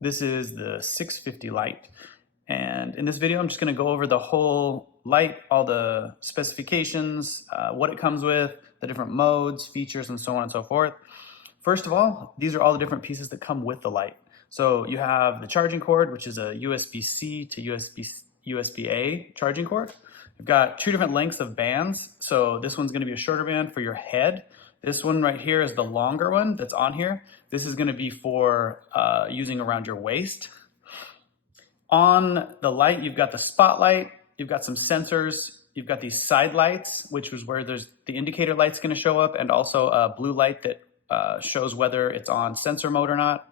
This is the 650 Lite. And in this video, I'm just gonna go over the whole light, all the specifications, what it comes with, the different modes, features, and so on and so forth. First of all, these are all the different pieces that come with the light. So you have the charging cord, which is a USB-C to USB-A charging cord. You've got two different lengths of bands. So this one's gonna be a shorter band for your head. This one right here is the longer one that's on here. This is gonna be for using around your waist. On the light, you've got the spotlight, you've got some sensors, you've got these side lights, which is where there's the indicator light's gonna show up, and also a blue light that shows whether it's on sensor mode or not.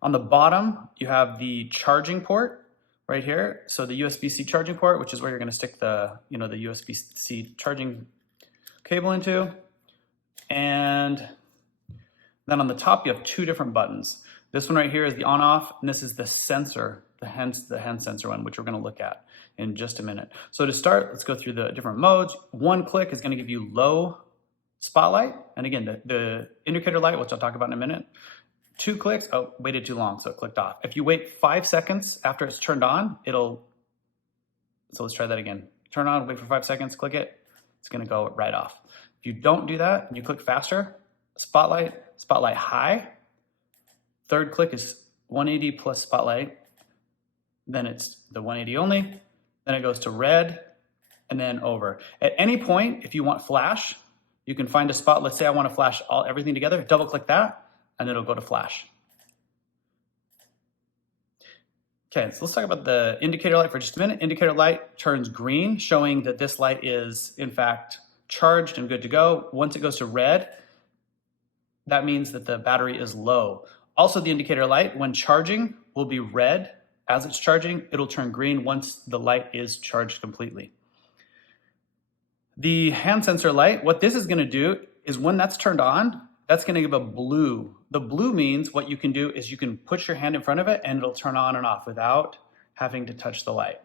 On the bottom, you have the charging port right here. So the USB-C charging port, which is where you're gonna stick the USB-C charging cable into. And then on the top, you have two different buttons. This one right here is the on-off, and this is the sensor, the hand sensor one, which we're gonna look at in just a minute. So to start, let's go through the different modes. One click is gonna give you low spotlight. And again, the indicator light, which I'll talk about in a minute. Two clicks, oh, waited too long, so it clicked off. If you wait 5 seconds after it's turned on, so let's try that again. Turn on, wait for 5 seconds, click it, it's gonna go right off. If you don't do that, and you click faster, spotlight high. Third click is 180 plus spotlight. Then it's the 180 only. Then it goes to red and then over. At any point, if you want flash, you can find a spot. Let's say I want to flash everything together. Double click that and it'll go to flash. Okay, so let's talk about the indicator light for just a minute. Indicator light turns green, showing that this light is in fact charged and good to go. Once it goes to red, that means that the battery is low. Also, the indicator light, when charging, will be red. As it's charging, it'll turn green once the light is charged completely. The hand sensor light, what this is gonna do is when that's turned on, that's gonna give a blue. The blue means what you can do is you can put your hand in front of it and it'll turn on and off without having to touch the light.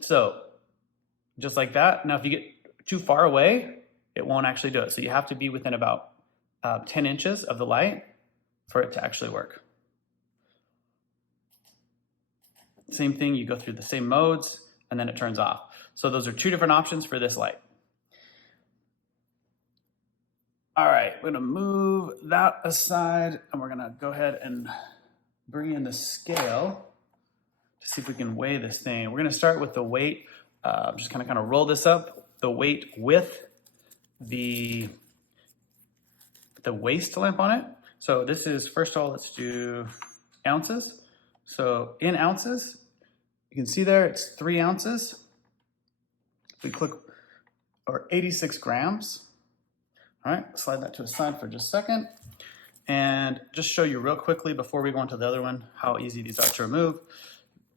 So just like that. Now, if you get too far away, it won't actually do it. So you have to be within about 10 inches of the light for it to actually work. Same thing, you go through the same modes and then it turns off. So those are two different options for this light. All right, we're gonna move that aside and we're gonna go ahead and bring in the scale to see if we can weigh this thing. We're gonna start with the weight. I'm just gonna kind of roll this up, the weight with the waist lamp on it. So this is, first of all, let's do ounces. So in ounces, you can see there, it's 3 ounces. If we click, or 86 grams. All right, slide that to the side for just a second. And just show you real quickly before we go on to the other one, how easy these are to remove.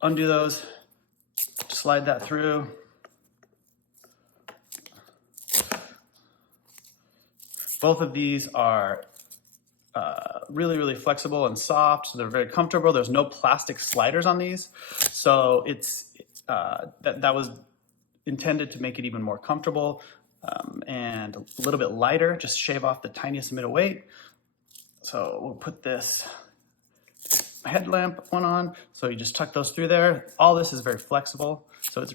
Undo those, slide that through. Both of these are really, really flexible and soft, so they're very comfortable. There's no plastic sliders on these, so it's that was intended to make it even more comfortable and a little bit lighter. Just shave off the tiniest bit of weight. So we'll put this headlamp one on. So you just tuck those through there. All this is very flexible, so it's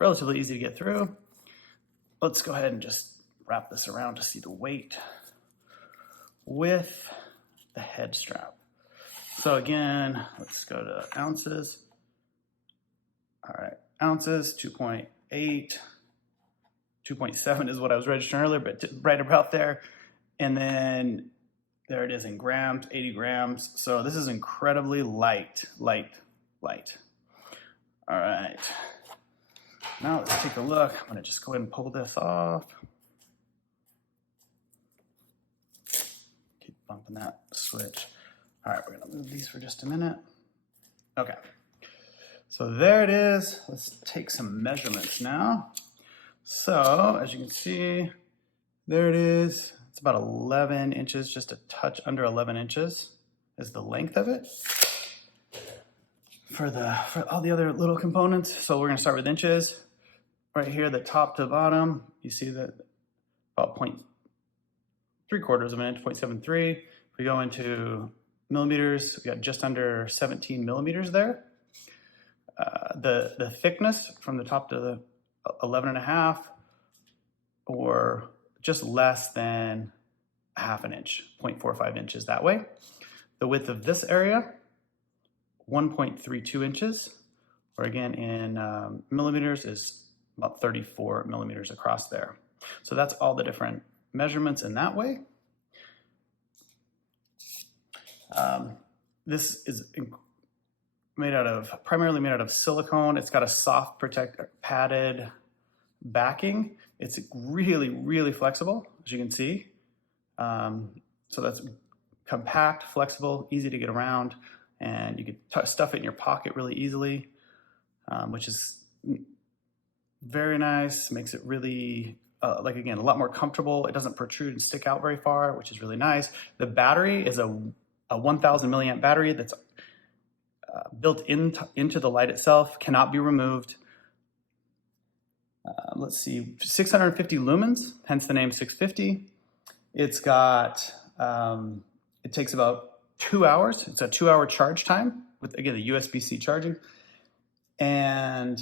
relatively easy to get through. Let's go ahead and just wrap this around to see the weight with the head strap. So again, let's go to ounces. All right, ounces, 2.8, 2.7 is what I was registering earlier, but right about there. And then there it is in grams, 80 grams. So this is incredibly light. All right, now let's take a look. I'm gonna just go ahead and pull this off. Bumping that switch. All right, we're gonna move these for just a minute. Okay, so there it is. Let's take some measurements now. So as you can see, there it is. It's about 11 inches, just a touch under 11 inches is the length of it. For all the other little components, so we're gonna start with inches. Right here, the top to bottom, you see that about 0.75 of an inch, 0.73. If we go into millimeters. We got just under 17 millimeters there. The thickness from the top to the 11.5, or just less than half an inch, 0.45 inches that way. The width of this area, 1.32 inches, or again in millimeters is about 34 millimeters across there. So that's all the different measurements in that way. This is primarily made out of silicone. It's got a soft padded backing. It's really, really flexible, as you can see. So that's compact, flexible, easy to get around, and you can stuff it in your pocket really easily, which is very nice. Makes it really, like again, a lot more comfortable. It doesn't protrude and stick out very far, which is really nice. The battery is a 1000 milliamp battery that's built into the light itself, cannot be removed. Let's see, 650 lumens, hence the name 650. It's got, it takes about 2 hours. It's a 2-hour charge time with, again, the USB-C charging. And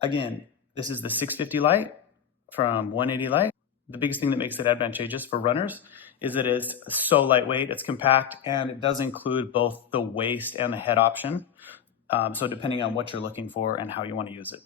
again, this is the 650 Lite from 180 Lite. The biggest thing that makes it advantageous for runners is that it's so lightweight, it's compact, and it does include both the waist and the head option. So depending on what you're looking for and how you want to use it.